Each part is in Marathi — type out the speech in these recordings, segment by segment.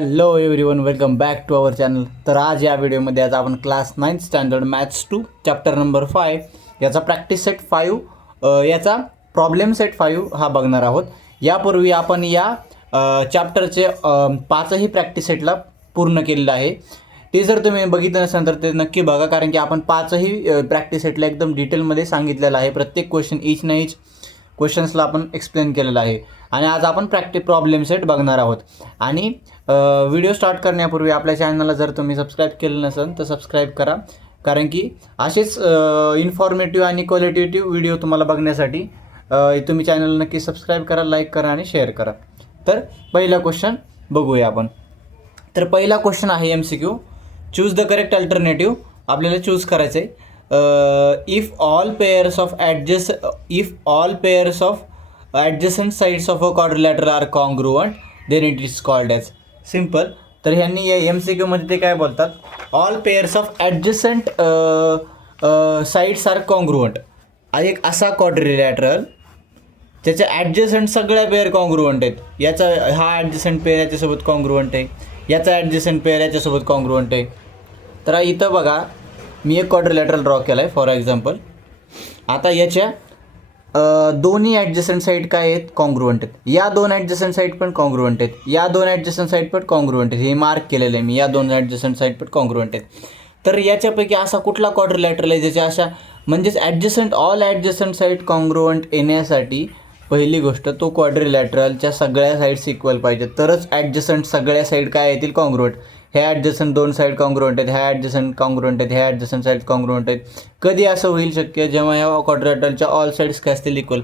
Hello everyone, welcome back to our channel. तर आज या व्हिडिओमध्ये आपण class 9th standard maths 2 chapter number 5 याचा प्रॅक्टिस सेट 5 याचा प्रॉब्लेम सेट 5 हा बघणार आहोत. यापूर्वी आपण या चॅप्टरचे 5ही प्रॅक्टिस सेटला पूर्ण केलेलं आहे. ते जर तुम्ही बघितलं नसेल तर ते नक्की बघा, कारण की आपण 5ही प्रॅक्टिस सेटला एकदम डिटेलमध्ये सांगितलेलं आहे. प्रत्येक क्वेश्चन इच ना इच क्वेश्चन्सला आपण एक्सप्लेन केलेलं आहे. आणि आज आपण प्रॉब्लेम सेट बघणार आहोत. आणि व्हिडिओ स्टार्ट करण्यापूर्वी आपल्या चॅनलला जर तुम्ही सबस्क्राईब केलं नसेल तर सबस्क्राईब करा, कारण की असेच इन्फॉर्मेटिव्ह आणि क्वालिटेटिव्ह व्हिडिओ तुम्हाला बघण्यासाठी तुम्ही चॅनल नक्की सबस्क्राईब करा, लाईक करा आणि शेअर करा. तर पहिला क्वेश्चन बघूया आपण. तर पहिला क्वेश्चन आहे MCQ. Choose the correct alternative. आपल्याला चूज करायचं आहे. If all pairs of adjacent sides of a quadrilateral are congruent, then it is called as. Simple. तर ह्यांनी या MCQ मध्ये ते काय बोलतात, all pairs of adjacent sides are congruent. एक असा क्वाड्रिलॅटरल त्याच्या ॲडजसंट सगळ्या पेअर कॉन्ग्रुअंट आहेत. याचा हा ॲडजसंट पेअर याच्यासोबत कॉन्ग्रुअंट आहे, याचा ॲडजसंट पेअर याच्यासोबत कॉन्ग्रुअंट आहे. तर इथं बघा, मी एक क्वाड्रिलॅटरल ड्रॉ केला आहे फॉर एक्झाम्पल. आता याच्या दोन्ही ॲडजसंट साईड काय आहेत, कॉन्ग्रुअंट आहेत. या दोन ॲडजसंट साईड पण कॉन्ग्रुअंट आहेत, या दोन ॲडजसंट साईड पण कॉन्ग्रुअंट आहेत. हे मार्क केलेलं आहे मी, या दोन ॲडजसंट साईड पण कॉन्ग्रुअंट आहेत. तर याच्यापैकी असा कुठला क्वाड्रिलॅटरल आहे ज्याच्या अशा म्हणजेच ऑल ॲडजसंट साईड कॉन्ग्रुअंट येण्यासाठी पहिली गोष्ट तो क्वाड्रिलॅटरलच्या सगळ्या साईड्स इक्वल पाहिजे, तरच ॲडजसंट सगळ्या साईड काय येतील, कॉन्ग्रुअंट. ह्या ॲडजसंट दोन साईड कॉन्ग्रुअंट आहेत, ह्या ॲडजसंट कॉन्ग्रुअंट आहेत, ह्या ॲडजसंट साईड कॉन्ग्रुअंट आहेत. कधी असं होईल शक्य, जेव्हा ह्या क्वाड्रिलॅटरलच्या ऑल साईड्स काय असतील, इक्वल.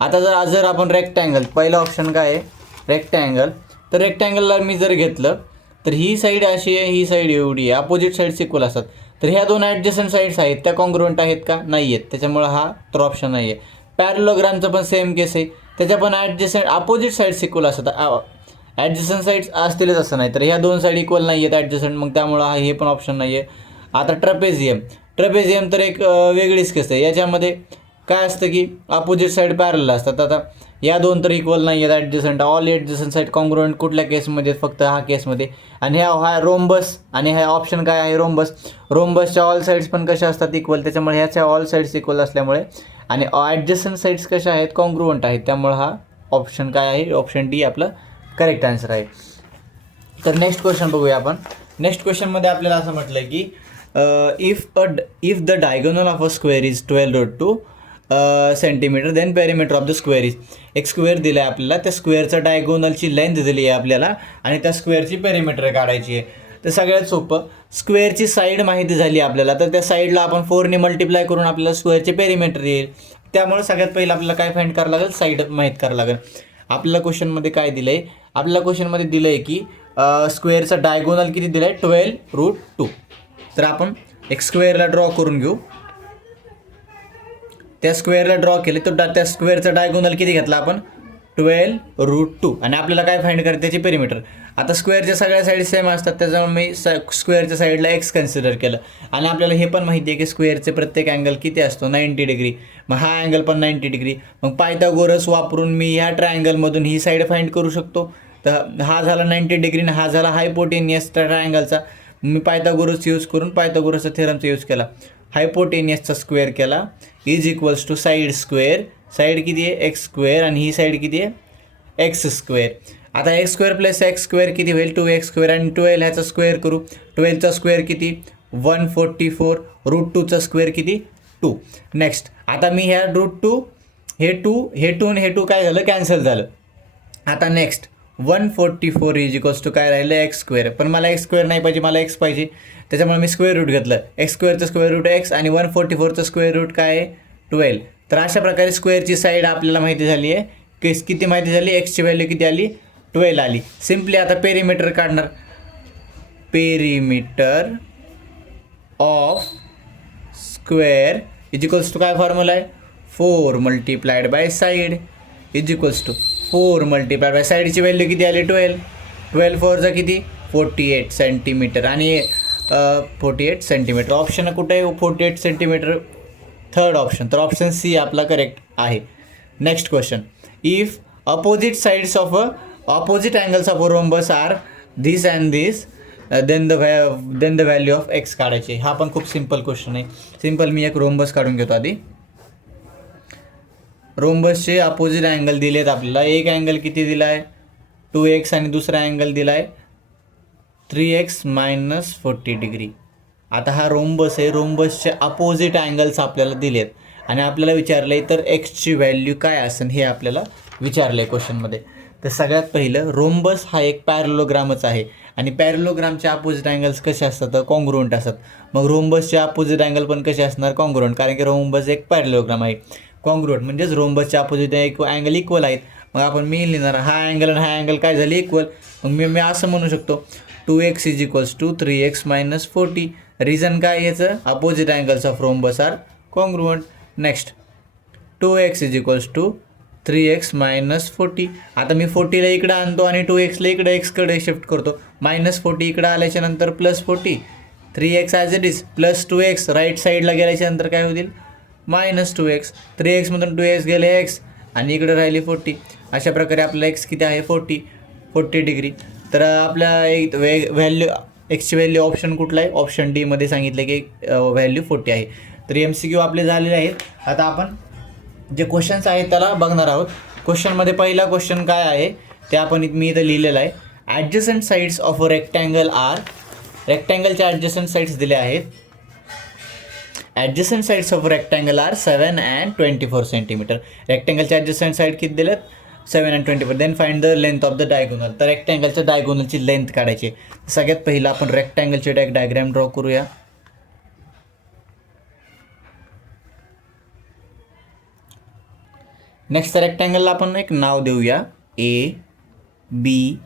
आता जर आपण रेक्टँगल, पहिला ऑप्शन काय आहे, रेक्टँगल. तर रेक्टँगलला मी जर घेतलं तर ही साईड अशी आहे, ही साईड एवढी आहे, अपोजिट साईड्स इक्वल असतात. तर ह्या दोन ॲडजसंट साईड्स आहेत त्या कॉन्ग्रुअंट आहेत का, नाही आहेत. त्याच्यामुळं हा तर ऑप्शन नाही आहे. पॅरलोग्रामचं पण सेम केस आहे, त्याच्या पण अपोजिट साईड्स इक्वल असतात. ॲडजसंट साईड्स असतीलच असं नाही. तर ह्या दोन साईड इक्वल नाही आहेत ॲडजसंट, मग त्यामुळं हे पण ऑप्शन नाही आहे. आता ट्रपेझियम तर एक वेगळीच केस आहे. याच्यामध्ये काय असतं की अपोजिट साईड पॅरल असतात. आता या दोन तर इक्वल नाही आहेत ॲडजसंट. ऑल ॲडजसंट साईड कॉन्ग्रुअंट कुठल्या केसमध्ये, फक्त हा केसमध्ये. आणि हा रोम्बस, आणि हा ऑप्शन काय आहे, रोम्बसच्या ऑल साईड्स पण कशा असतात, इक्वल. त्याच्यामुळे ह्याच्या ऑल साईड्स इक्वल असल्यामुळे आणि ॲडजसंट साईड्स कशा आहेत, कॉन्ग्रुअंट आहेत. त्यामुळे हा ऑप्शन काय आहे, ऑप्शन डी आपलं करेक्ट आन्सर आहे. तर नेक्स्ट क्वेश्चन बघूया आपण. नेक्स्ट क्वेश्चनमध्ये आपल्याला असं म्हटलं की if the diagonal of a square is 12√2 centimetre, then perimeter of the square is. एक स्क्वेअर दिला आहे आपल्याला, त्या स्क्वेअरचा डायगोनलची लेंथ दिली आहे आपल्याला आणि त्या स्क्वेअरची पेरिमीटर काढायची आहे. तर सगळ्यात सोपं, स्क्वेअरची साईड माहिती झाली आपल्याला, तर त्या साईडला आपण 4ने मल्टिप्लाय करून आपल्याला स्क्वेअरचे पेरिमीटर येईल. त्यामुळे सगळ्यात पहिलं आपल्याला काय फाइंड करावं लागेल, साईड माहीत करावं लागेल. आपल्याला क्वेश्चनमध्ये काय दिलं आहे, आपल्याला क्वेश्चनमध्ये दिलं आहे की स्क्वेअरचा डायगोनल किती दिला आहे, 12√2. तर आपण एक स्क्वेअरला ड्रॉ करून घेऊ. त्या स्क्वेअरला ड्रॉ केले तर त्या स्क्वेअरचा डायगोनल किती घेतला आपण, 12√2. आणि आपल्याला काय फाइंड करायचं, त्याची पेरिमीटर. आता स्क्वेअरच्या सगळ्या साईड सेम असतात, त्याच्यामुळे मी स्क्वेअरच्या साईडला एक्स कन्सिडर केलं. आणि आपल्याला हे पण माहिती आहे की स्क्वेअरचे प्रत्येक अँगल किती असतो, 90 डिग्री. मग हा अँगल पण 90 डिग्री. मग पायथागोरस वापरून मी ह्या ट्रायंगलमधून ही साईड फाइंड करू शकतो. तर हा झाला 90 डिग्री आणि हा झाला हायपोटेनियस ट्रायंगलचा. मी पायथागोरस यूज करून पायथागोरसचा थेरमचा यूज केला. हायपोटेनियसचा स्क्वेअर केला is equals to side square. Side किती आहे, एक्स स्क्वेअर, आणि ही साईड किती आहे, एक्स स्क्वेअर. आता x square plus x square किती होईल, 2x स्क्वेअर. आणि 12 ह्याचा स्क्वेअर करू. 12चा स्क्वेअर किती, 144. √2चा स्क्वेअर किती, 2. नेक्स्ट, आता मी ह्या √2 हे 2 आणि हे 2 काय झालं, कॅन्सल झालं. आता नेक्स्ट 144 इज इक्वल्स टू काय राहिलं, एक्स स्क्वेअर. पण मला एक्स स्क्वेअर नाही पाहिजे, मला एक्स पाहिजे. त्याच्यामुळे मी स्क्वेअर रूट घेतलं. एक्स स्क्वेअरचं स्क्वेअर रूट एक्स आणि 144चं स्क्वेअर रूट काय आहे, 12. तर अशा प्रकारे स्क्वेअरची साईड आपल्याला माहिती झाली आहे. किती माहिती झाली, एक्सची व्हॅल्यू किती आली, 12 आली. सिम्पली आता पेरिमीटर काढणार. Perimeter of square is equals to काय फॉर्म्युला आहे, 4 multiplied by side is equals to 4 multiplied by साईडची व्हॅल्यू किती आली, 12. 12 4चा किती, 48 सेंटीमीटर. आणि 48 सेंटीमीटर. ऑप्शन कुठे आहे, 48 सेंटीमीटर, थर्ड ऑप्शन. तर ऑप्शन सी आपला करेक्ट आहे. Next question, if opposite angles of a rhombus are this and this then the value of x काढायचे. हा पण खूप सिम्पल क्वेश्चन आहे. सिम्पल मी एक रोम्बस काढून घेतो आधी. रोम्बसचे अपोजिट अँगल दिलेत आपल्याला. एक अँगल किती दिला आहे 2x आणि दुसरा अँगल दिला आहे 3x मायनस 40 डिग्री. आता हा रोम्बस आहे. रोम्बसचे अपोजिट अँगल्स आपल्याला दिलेत आणि आपल्याला विचारलं आहे तर एक्सची व्हॅल्यू काय असेल हे आपल्याला विचारलं आहे क्वेश्चनमध्ये. तर सगळ्यात पहिलं रोम्बस हा एक पॅरलोग्रामच आहे आणि पॅरलोग्रामचे अपोजिट अँगल्स कसे असतात तर कॉन्ग्रुएंट असतात. मग रोम्बसचे अपोजिट अँगल पण कसे असणार कॉन्ग्रुएंट, कारण की रोम्बस एक पॅरलोग्राम आहे. कॉन्ग्रुएंट म्हणजेच रोम्बसच्या अपोजिट अँगल इक्वल आहेत. मग आपण मी लिहिणार हा अँगल आणि हा अँगल काय झाले इक्वल. मग मी असं म्हणू शकतो 2x is equals to 3x minus 40. Reason काय याचं opposite angles of rhombus are congruent. Next 2x is equals to 3x minus 40. आता मी 40ला इकडं आणतो आणि 2xला इकडे एक्सकडे शिफ्ट करतो. मायनस 40 इकडं आल्याच्या नंतर plus 40, 3x as it is plus 2x right साईडला गेल्याच्या नंतर काय होतील मायनस 2x. 3xमधून 2x गेले x आणि इकडे राहिली 40. अशा प्रकारे आपला एक्स किती आहे 40 डिग्री. तर आपल्या एक व्हॅल्यू एक्सची व्हॅल्यू ऑप्शन कुठला आहे ऑप्शन डीमध्ये सांगितलं की व्हॅल्यू 40 आहे. तर MCQ आपले झालेले आहेत. आता आपण जे क्वेश्चन्स आहेत त्याला बघणार आहोत. क्वेश्चनमध्ये पहिला क्वेश्चन काय आहे ते आपण मी इथं लिहिलेलं आहे. Adjacent sides of a rectangle are. रेक्टँगलचे ॲडजसंट साईड्स दिले आहेत. Adjacent sides of rectangle are 7 and 24 centimetre. रेक्टँगलचे ॲडजसंट साईड किती दिलेत 7 and 24. Then find the length of the diagonal. तर रेक्टँगलच्या डायगोनलची लेंथ काढायची. सगळ्यात पहिलं आपण रेक्टँगलचे डायग्राम ड्रॉ करूया. नेक्स्ट रेक्टँगलला आपण एक नाव देऊया ABCD.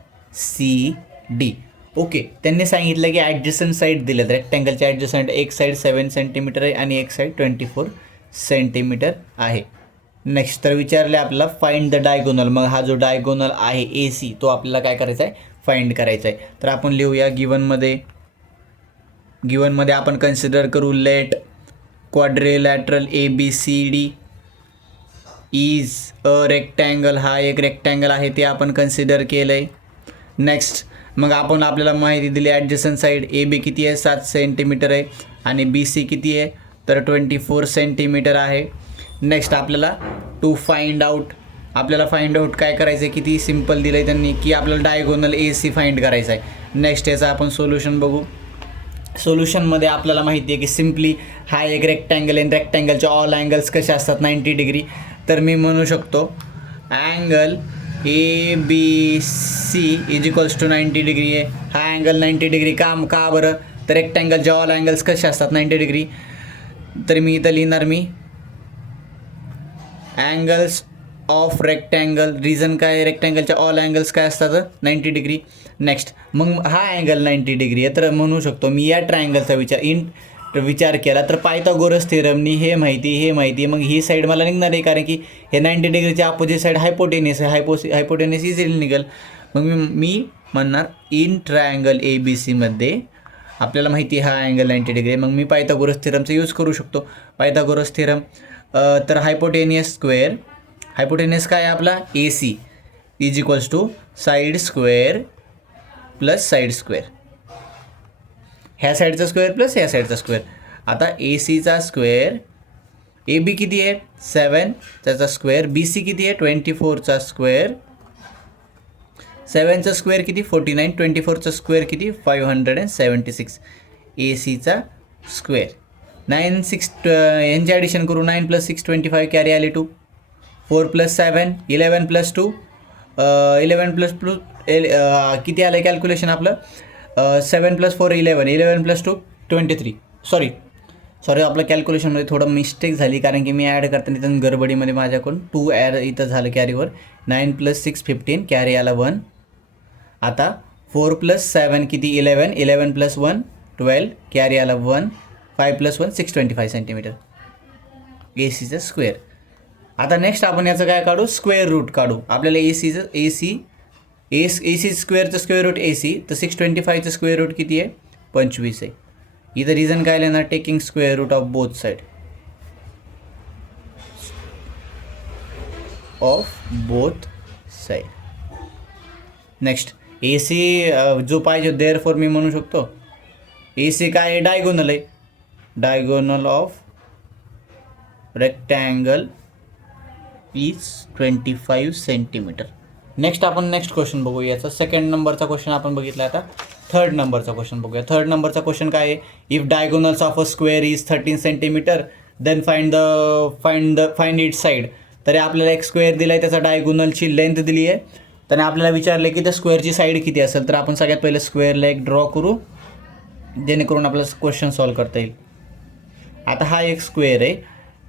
ओके. त्यांनी सांगितलं की ॲडजसंट साईड दिलेत. रेक्टँगलचे ॲडजसंट एक साईड 7 सेंटीमीटर आहे आणि एक साईड 24 सेंटीमीटर आहे. नेक्स्ट तर विचारले आपल्याला फाइंड द डायगोनल. मग हा जो डायगोनल आहे AC तो आपल्याला काय करायचा आहे फाइंड करायचा आहे. तर आपण लिहूया गिवनमध्ये आपण कन्सिडर करू let quadrilateral ABCD is a rectangle. हा एक रेक्टँगल आहे ते आपण कन्सिडर केलं आहे. नेक्स्ट मग आपल्याला माहिती दिली ॲडजसंट साईड AB किती आहे 7 सेंटीमीटर आहे आणि BC किती आहे तर 24 सेंटीमीटर आहे. नेक्स्ट आपल्याला फाइंड आउट काय करायचं आहे किती सिम्पल दिलं आहे त्यांनी की आपल्याला डायगोनल AC फाइंड करायचं आहे. नेक्स्ट याचं आपण सोल्युशन बघू. सोल्युशनमध्ये आपल्याला माहिती आहे की सिम्पली हा एक रेक्टँगल आहे. रेक्टँगलचे ऑल अँगल्स कसे असतात 90 डिग्री. तर मी म्हणू शकतो angle ABC is equals to 90 degree आहे. हा अँगल 90 डिग्री का बरं तर रेक्टँगलचे ऑल अँगल्स कसे असतात 90 डिग्री. तर मी इथं लिहिणार अँगल्स ऑफ रेक्टँगल. रिझन काय रेक्टँगलच्या ऑल अँगल्स काय असतात 90 डिग्री. नेक्स्ट मग हा अँगल 90 डिग्री आहे तर म्हणू शकतो मी या ट्रायंगलचा विचार केला तर पायथागोरस थेरमनी हे माहिती मग ही साईड मला निघणार आहे कारण की हे 90 डिग्रीच्या अपोजिट साईड हायपोटेनियस आहे. हायपोटेनियस इझिली निघेल. मग मी म्हणणार इन ट्रायंगल ABCमध्ये आपल्याला माहिती आहे हा अँगल 90 डिग्री. मग मी पायथागोरस थेरमचा यूज करू शकतो. पायथागोरस थेरम तर हायपोटेनियस काय आहे आपला AC is equals to side square plus side square. ह्या साईडचा स्क्वेअर प्लस ह्या साईडचा स्क्वेअर. आता ACचा स्क्वेअर AB किती आहे 7 त्याचा स्क्वेअर. BC किती आहे 24चा स्क्वेअर. 7चा स्क्वेअर किती 49. 24चा स्क्वेअर किती 576. ACचा स्क्वेअर 9 6 यांचे ॲडिशन करू 9 + 6 25 कॅरी आले 2. 4 + 7 11 + 2 11 + किती आलं कॅल्क्युलेशन आपलं 7 + 4 11 11 + 2 23. सॉरी आपलं कॅल्क्युलेशनमध्ये थोडं मिस्टेक झाली कारण की मी ॲड करताना इथं गडबडीमध्ये माझ्याकडून 2 ॲड इथं झालं कॅरीवर. 9 + 6 15 कॅरी आला 1. आता 4 + 7 किती 11 11 + 1 12 कॅरी आला 1. 5 + 1 625 सेंटीमीटर ACचा स्क्वेअर. आता नेक्स्ट आपण याचं काय काढू स्क्वेअर रूट काढू. आपल्याला AC स्क्वेअरचं स्क्वेअर रूट AC तर 625चं स्क्वेअर रूट किती आहे 25 आहे. इथं रिझन काय लिहिणार taking square root of both side. Next A C जो पाहिजे देअर फॉर मी म्हणू शकतो ए सी काय आहे, डायगोनल आहे, diagonal of rectangle is 25 centimetre. Next आपण नेक्स्ट क्वेश्चन बघू. याचा सेकंड नंबरचा क्वेश्चन आपण बघितला. आता थर्ड नंबरचा क्वेश्चन बघूया. थर्ड नंबरचा क्वेश्चन काय आहे, if diagonals of a square is 13 centimetre then find its side. तरी आपल्याला एक स्क्वेअर दिला आहे, त्याचा डायगोनलची लेंथ दिली आहे, त्याने आपल्याला विचारले की त्या स्क्वेअरची साईड किती असेल. तर आपण सगळ्यात पहिले स्क्वेअरला एक ड्रॉ करू जेणेकरून आपल्याला क्वेश्चन सॉल्व करता येईल. आता हा एक स्क्वेअर आहे,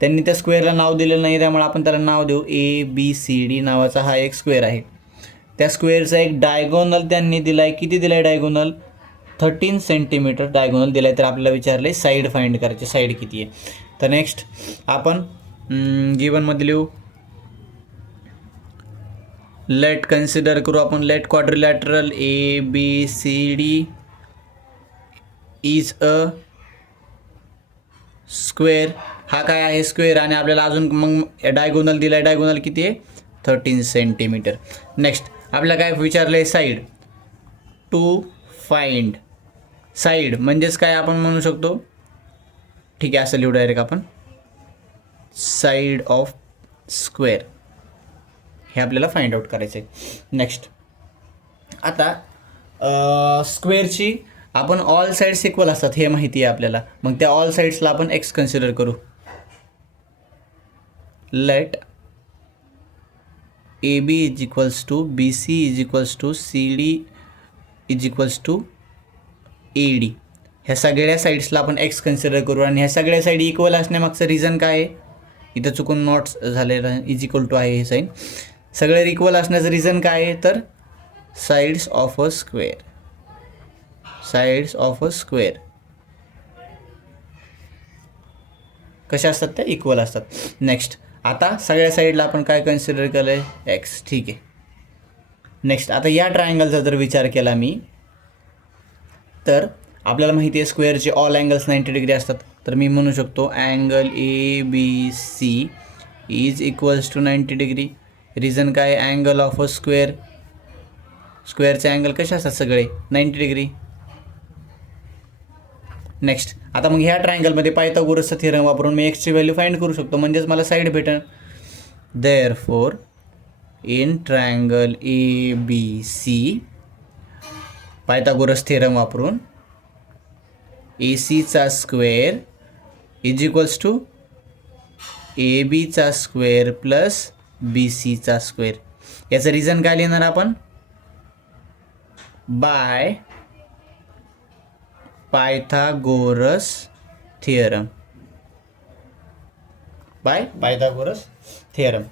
त्यांनी त्या स्क्वेअरला नाव दिलेलं नाही, त्यामुळे आपण त्याला नाव देऊ ABCD नावाचा हा एक स्क्वेअर आहे. त्या स्क्वेअरचा एक डायगोनल त्यांनी दिला आहे. किती दिला आहे डायगोनल, 13 सेंटीमीटर डायगोनल दिला आहे. तर आपल्याला विचारलं आहे साईड फाइंड करायची, साईड किती आहे. तर नेक्स्ट आपण गिवनमध्ये लिहू, लेट कन्सिडर करू आपण, let quadrilateral ABCD is a square. हा काय आहे, स्क्वेअर, आणि आपल्याला अजून मग डायगोनल दिला आहे, डायगोनल किती आहे 13 सेंटीमीटर. नेक्स्ट आपल्याला काय विचारलं आहे, साईड. टू फाइंड साईड म्हणजेच काय आपण म्हणू शकतो, ठीक आहे असं लिहू डायरेक्ट आपण, साईड ऑफ स्क्वेअर हे आपल्याला फाइंड आउट करायचं आहे. नेक्स्ट आता स्क्वेअरची आपण ऑल साईड्स इक्वल असतात हे माहिती आहे आपल्याला, मग त्या ऑल साईड्सला आपण एक्स कन्सिडर करू. Let AB is equals to BC is equals to CD is equals to AD. ह्या सगळ्या साईड्सला आपण एक्स कन्सिडर करू. आणि ह्या सगळ्या साईड इक्वल असण्यामागचं रिझन काय आहे, इथं चुकून नॉट झालेलं, इज इक्वल टू आहे हे साईन. सगळे इक्वल असण्याचं रिझन काय आहे, तर sides of a square, sides of a square कशा असतात, त्या इक्वल असतात. नेक्स्ट आता सगळ्या साईडला आपण काय कन्सिडर केलं आहे, एक्स, ठीक आहे. नेक्स्ट आता या ट्रायंगलचा जर विचार केला मी, तर आपल्याला माहिती आहे स्क्वेअरचे ऑल अँगल्स 90 डिग्री असतात. तर मी म्हणू शकतो angle ABC is equals to 90 degree. Reason काय, अँगल ऑफ अ स्क्वेअर, स्क्वेअरचे अँगल कसे असतात सगळे 90 डिग्री. नेक्स्ट आता मग ह्या ट्रायंगलमध्ये पायथागोरसचा थिअरम वापरून मी एक्सची व्हॅल्यू फाइंड करू शकतो, म्हणजेच मला साईड भेटेल. Therefore in triangle ABC Pythagoras theorem वापरून ACचा स्क्वेअर इज इक्वल्स टू ABचा स्क्वेअर प्लस BCचा स्क्वेअर. याचं रिझन काय लिहिणार आपण, by Pythagoras theorem, by Pythagoras theorem.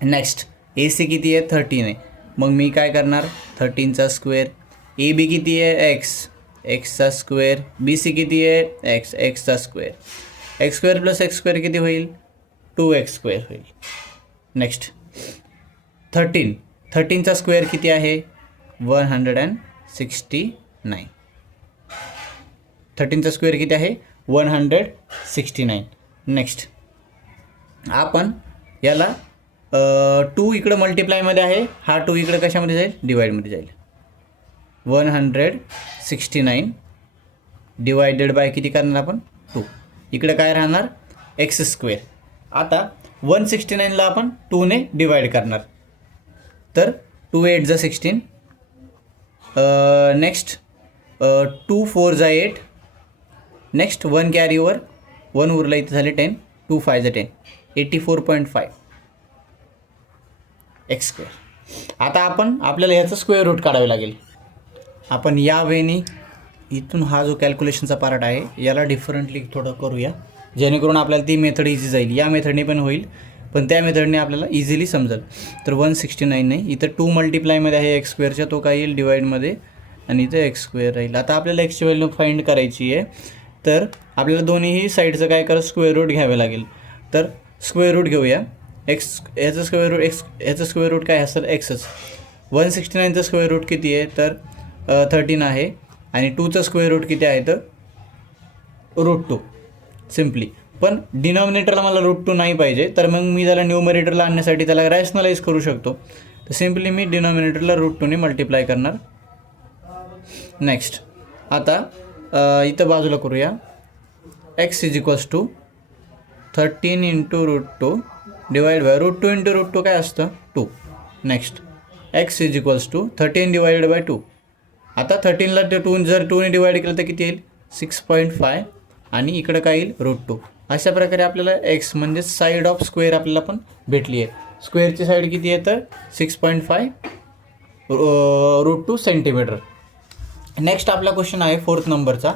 Next AC किती आहे 13 आहे, मग मी काय करणार 13चा स्क्वेअर. AB किती आहे एक्सचा स्क्वेअर. BC किती आहे एक्सचा square. X square plus x square किती होईल 2x स्क्वेअर होईल. नेक्स्ट 13चा स्क्वेअर किती आहे 169. 13चा स्क्वेअर किती आहे 169. नेक्स्ट आपण याला 2 इकडं मल्टिप्लायमध्ये आहे, हा 2 इकडं कशामध्ये जाईल डिवाईडमध्ये जाईल. 169 डिवायडेड बाय किती करणार आपण 2. इकडं काय राहणार एक्स स्क्वेअर. आता 169ला आपण 2ने डिवाईड करणार, तर 2 8 जा 16. नेक्स्ट 2 4 जा 8. नेक्स्ट 1 कॅरी ओवर, 1 उरला इथं झाले 10, 2 5 जा 10, 84.5 एक्स स्क्वेअर. आता आपल्याला ह्याचं स्क्वेअर रूट काढावे लागेल. आपण या वेनी इथून हा जो कॅल्क्युलेशनचा पार्ट आहे याला डिफरंटली थोडं करूया, जेणेकरून आपल्याला ती मेथड इझी जाईल. या मेथडने पण होईल, पण त्या मेथडने आपल्याला इझिली समजेल. तर 169 नाही, इथं 2 मल्टिप्लायमध्ये आहे एक्स स्क्वेअरच्या, तो काय येईल डिवाईडमध्ये, आणि इथं एक्स स्क्वेअर राहील. आता आपल्याला एक्सची व्हॅल्यू फाइंड करायची आहे, तर आपल्याला दोन्हीही साईडचं काय करा स्क्वेअर रूट घ्यावे लागेल. तर स्क्वेअर रूट घेऊया. एक्स ह्याचं स्क्वेअर रूट, ह्याचं स्क्वेअर रूट काय असेल एक्सच. 169चं स्क्वेअर रूट किती आहे तर 13 आहे, आणि 2चं स्क्वेअर रूट किती आहे तर √2 सिम्पली. पण डिनॉमिनेटरला मला √2 नाही पाहिजे, तर मग मी त्याला न्यूमरेटरला आणण्यासाठी त्याला रॅशनलाइज करू शकतो. तर सिम्पली मी डिनॉमिनेटरला √2ने मल्टिप्लाय करणार, नेक्स्ट आता इथं बाजूला करूया. X is equals to 13 into √2 divide by √2 into √2 काय असतं 2. Next x is equals to 13 divided by 2. आता 13ला 2 जर 2ने डिवाइड केलं तर किती येईल 6.5 आणि इकडं काय येईल √2. अशा प्रकारे आपल्याला एक्स म्हणजे साईड ऑफ स्क्वेअर आपल्याला पण भेटली आहे. स्क्वेअरची साईड किती आहे तर 6.5 √2 सेंटीमीटर. नेक्स्ट आपला क्वेश्चन आहे 4th नंबरचा.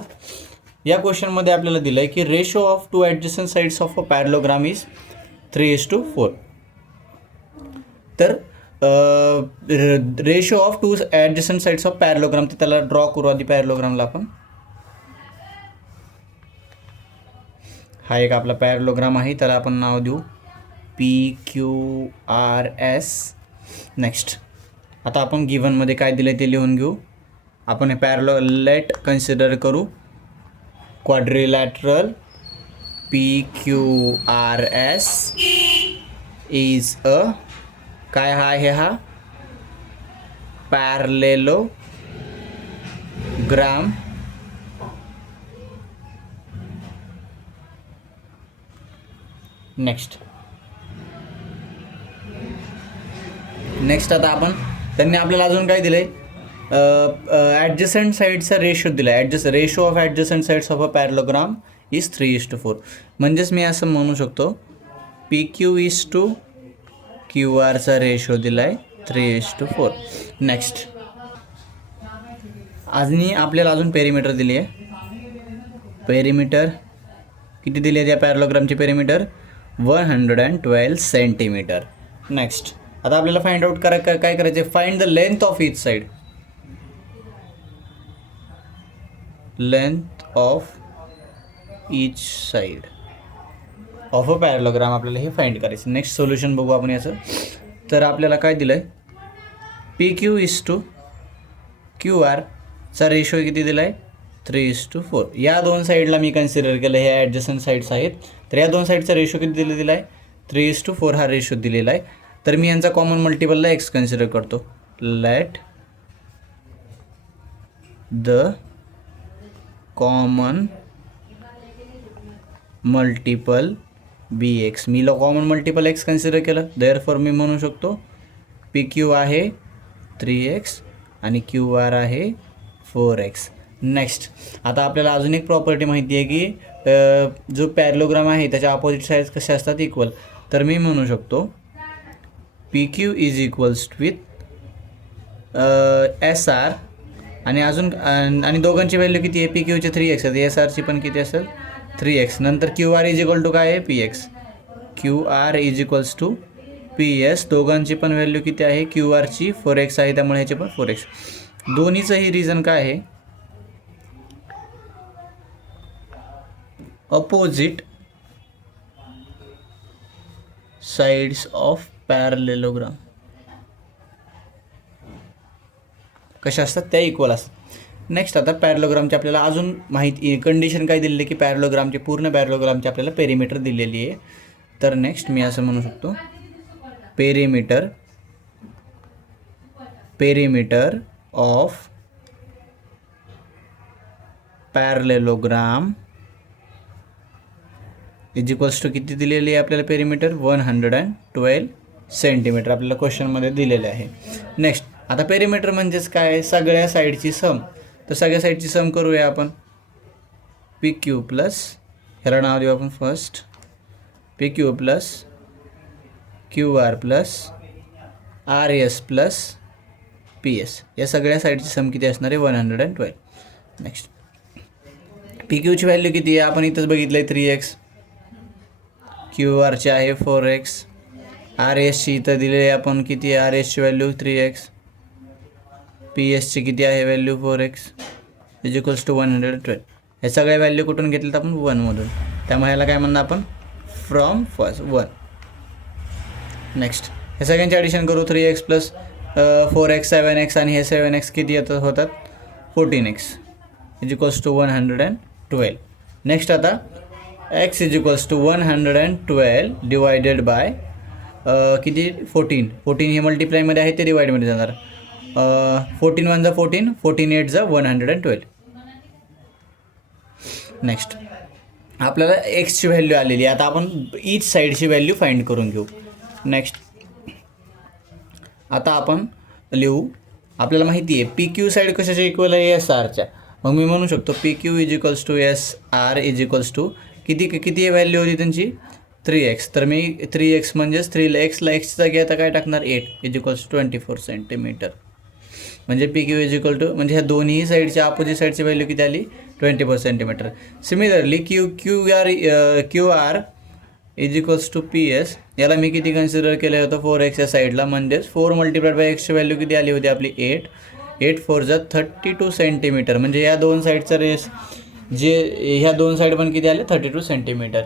या क्वेश्चनमध्ये आपल्याला दिलं आहे की ratio of 2 adjacent sides of a parallelogram is 3:4. तर ratio of 2 adjacent sides of parallelogram, तर त्याला ड्रॉ करू आधी पॅरलोग्रामला आपण. हा एक आपला पॅरलोग्राम आहे, त्याला आपण नाव देऊ PQRS. नेक्स्ट आता आपण गिव्हनमध्ये काय दिलं ते लिहून घेऊ. आपण पॅरलोलेट कन्सिडर करू. क्वाड्रिलॅटरल PQRS इज अ काय हा पॅरलेलोग्राम नेक्स्ट आता आपण त्यांनी आपल्याला अजून काय दिलं आहे ॲडजसंट साईडचा रेशो दिला आहे. Ratio of adjacent sides of a parallelogram is 3:4. म्हणजेच मी असं म्हणू शकतो PQ इज टू QRचा रेशो दिला आहे 3:4. नेक्स्ट आणि आपल्याला अजून पेरीमीटर दिली आहे. पेरीमीटर किती दिली आहे या पॅरलोग्रामची पेरीमीटर 112 सेंटीमीटर. नेक्स्ट आता आपल्याला फाइंड आउट काय करायचं आहे. Find the length of each side. Length of each side of a parallelogram आपल्याला हे फाइंड करायचं. नेक्स्ट सोल्युशन बघू आपण याचं. तर आपल्याला काय दिलं आहे PQ इज टू QRचा रेशो किती दिला आहे 3:4. या दोन साईडला मी कन्सिडर केलं हे ॲडजसंट साईड्स आहेत. तर या दोन साईडचा रेशो किती दिला आहे 3:4 हा रेशो दिलेला आहे. तर मी यांचा कॉमन मल्टिपलला एक्स कन्सिडर करतो. Let the common multiple be x. मी कॉमन मल्टिपल एक्स कन्सिडर केलं, देअरफॉर मी म्हणू शकतो PQ आहे 3x आणि QR आहे 4x. नेक्स्ट आता आपल्याला अजून एक प्रॉपर्टी माहिती आहे की जो पॅरलोग्राम आहे त्याच्या अपोजिट साईड्स कसे असतात इक्वल. तर मी म्हणू शकतो PQ is equals with SR आणि अजून आणि दोघांची व्हॅल्यू किती आहे PQची 3x आहे, SRची पण किती असेल 3x. नंतर QR इज इक्वल टू काय आहे PX. QR is equals to PS. दोघांची पण व्हॅल्यू किती आहे QRची 4x आहे, त्यामुळे ह्याचे पण 4x. दोन्हीचंही रिझन काय आहे अपोजिट साइड्स ऑफ पॅरलेलोग्राम कशा असतात त्या इक्वल असतात. नेक्स्ट आता पॅरलोग्रामची आपल्याला अजून माहिती कंडिशन काय दिलेली की पॅरलोग्रामची पूर्ण पॅरलोग्रामची आपल्याला पेरीमीटर दिलेली आहे. तर नेक्स्ट मी असं म्हणू शकतो perimeter of parallelogram is equals to किती दिलेली आहे आपल्याला पेरीमीटर 112 सेंटीमीटर आपल्याला क्वेश्चनमध्ये दिलेले आहे. नेक्स्ट आता पेरीमीटर म्हणजेच काय सगळ्या साईडची सम. तर सगळ्या साईडची सम करूया आपण. PQ प्लस ह्याला नाव देऊ आपण first PQ plus QR plus RS plus PS. या सगळ्या साईडची सम किती असणार आहे 112. नेक्स्ट PQची व्हॅल्यू किती आहे आपण इथंच बघितलं आहे 3x. QRची आहे 4x. RSची इथं दिलेली आहे आपण किती आहे RSची व्हॅल्यू 3x. PSची किती आहे value 4x is equals to 112. हे सगळ्या व्हॅल्यू कुठून घेतलेत आपण 1मधून, त्यामुळे ह्याला काय म्हणणार आपण फ्रॉम फर्स्ट 1. नेक्स्ट हे सगळ्यांचे ॲडिशन करू 3x प्लस 4x 7x आणि हे 7x किती येतात होतात 14x is equals to 112. Next आता x is equals to 112 divided by किती 14 हे मल्टिप्लायमध्ये आहे ते डिवाईडमध्ये जाणार 14 1 जा 14, 14 8 जा 112. नेक्स्ट आपल्याला एक्सची व्हॅल्यू आलेली आहे. आता आपण ईच साईडची व्हॅल्यू फाइंड करून घेऊ. नेक्स्ट आता आपण लिहू, आपल्याला माहिती आहे पी क्यू साईड कशाच्या इक्वल आहे, एस आरच्या. मग मी म्हणू शकतो P Q is equals to S R is equals to किती व्हॅल्यू होती त्यांची 3x. तर मी 3x म्हणजेच 3x एक्सची जागी आता काय टाकणार 8 इज इक्वल्स टू 24 सेंटीमीटर. म्हणजे P Q is equal to म्हणजे ह्या दोन्ही साईडच्या अपोजिट साईडची व्हॅल्यू किती आली 24 centimetre. Similarly Q R is equals to P S, याला मी किती कन्सिडर केलं होतं 4x या साईडला. म्हणजेच 4 मल्टिप्लाइड बाय एक्सची व्हॅल्यू किती आली होती आपली 8 4 जा 32 सेंटीमीटर. म्हणजे या दोन साईडचा रेस जे ह्या दोन साईड पण किती आले 32 सेंटीमीटर.